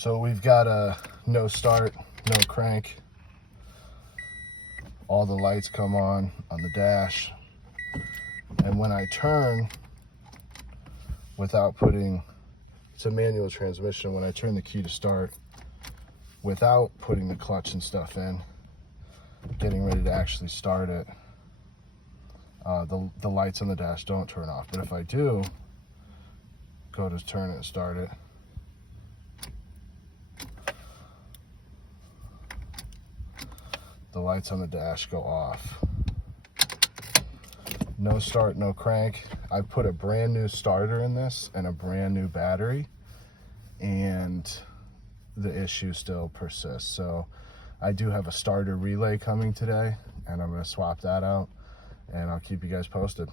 So we've got a no start, no crank. All the lights come on the dash. And when I turn, without putting, it's a manual transmission, when I turn the key to start, without putting the clutch and stuff in, getting ready to actually start it, the lights on the dash don't turn off. But if I do go to turn it and start it, the lights on the dash go off. No start, no crank. I put a brand new starter in this and a brand new battery, and the issue still persists. So I do have a starter relay coming today, and I'm going to swap that out, and I'll keep you guys posted.